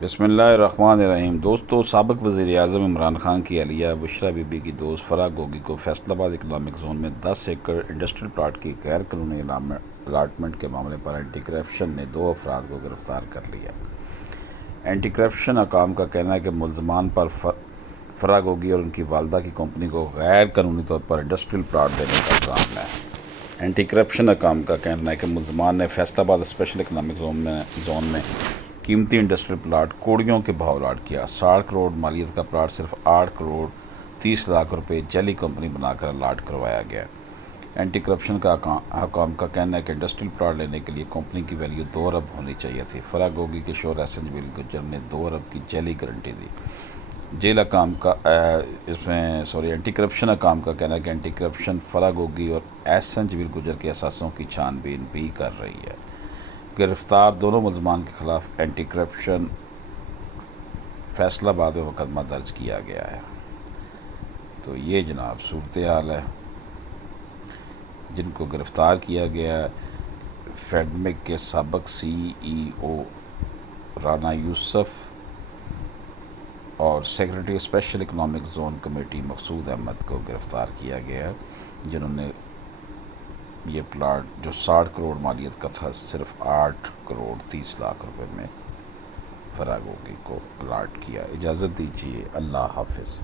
بسم اللہ الرحمن الرحیم۔ دوستو، سابق وزیر اعظم عمران خان کی اہلیہ بشریٰ بی بی کی دوست فرح گوگی کو فیصل آباد اکنامک زون میں 10 ایکڑ انڈسٹریل پلاٹ کی غیر قانونی الاٹمنٹ کے معاملے پر اینٹی کرپشن نے 2 افراد کو گرفتار کر لیا۔ اینٹی کرپشن حکام کا کہنا ہے کہ ملزمان پر فرح گوگی اور ان کی والدہ کی کمپنی کو غیر قانونی طور پر انڈسٹریل پلاٹ دینے کا الزام ہے۔ اینٹی کرپشن حکام کا کہنا ہے کہ ملزمان نے فیصل آباد اسپیشل اکنامک زون میں قیمتی انڈسٹریل پلاٹ کوڑیوں کے بھاؤ الاٹ کیا۔ 60 کروڑ مالیت کا پلاٹ صرف 8 کروڑ 30 لاکھ روپے جعلی کمپنی بنا کر الاٹ کروایا گیا۔ اینٹی کرپشن کا حکام کا کہنا ہے کہ انڈسٹریل پلاٹ لینے کے لیے کمپنی کی ویلیو 2 ارب ہونی چاہیے تھی۔ فرح گوگی کے شوہر احسن جمیل گجر نے 2 ارب کی جعلی گارنٹی دی۔ اینٹی کرپشن حکام کا کہنا ہے کہ اینٹی کرپشن فرح گوگی اور احسن جمیل گجر کے اثاثوں کی چھان بین بھی کر رہی ہے۔ گرفتار دونوں ملزمان کے خلاف اینٹی کرپشن فیصل آباد میں مقدمہ درج کیا گیا ہے۔ تو یہ جناب صورتحال ہے۔ جن کو گرفتار کیا گیا ہے، فیڈمک کے سابق سی ای او رانا یوسف اور secretary special economic zone committee Maqsood Ahmed کو گرفتار کیا گیا ہے، جنہوں نے یہ پلاٹ جو 60 کروڑ مالیت کا تھا صرف 8 کروڑ 30 لاکھ روپے میں فرح گوگی کو الاٹ کیا۔ اجازت دیجیے، اللہ حافظ۔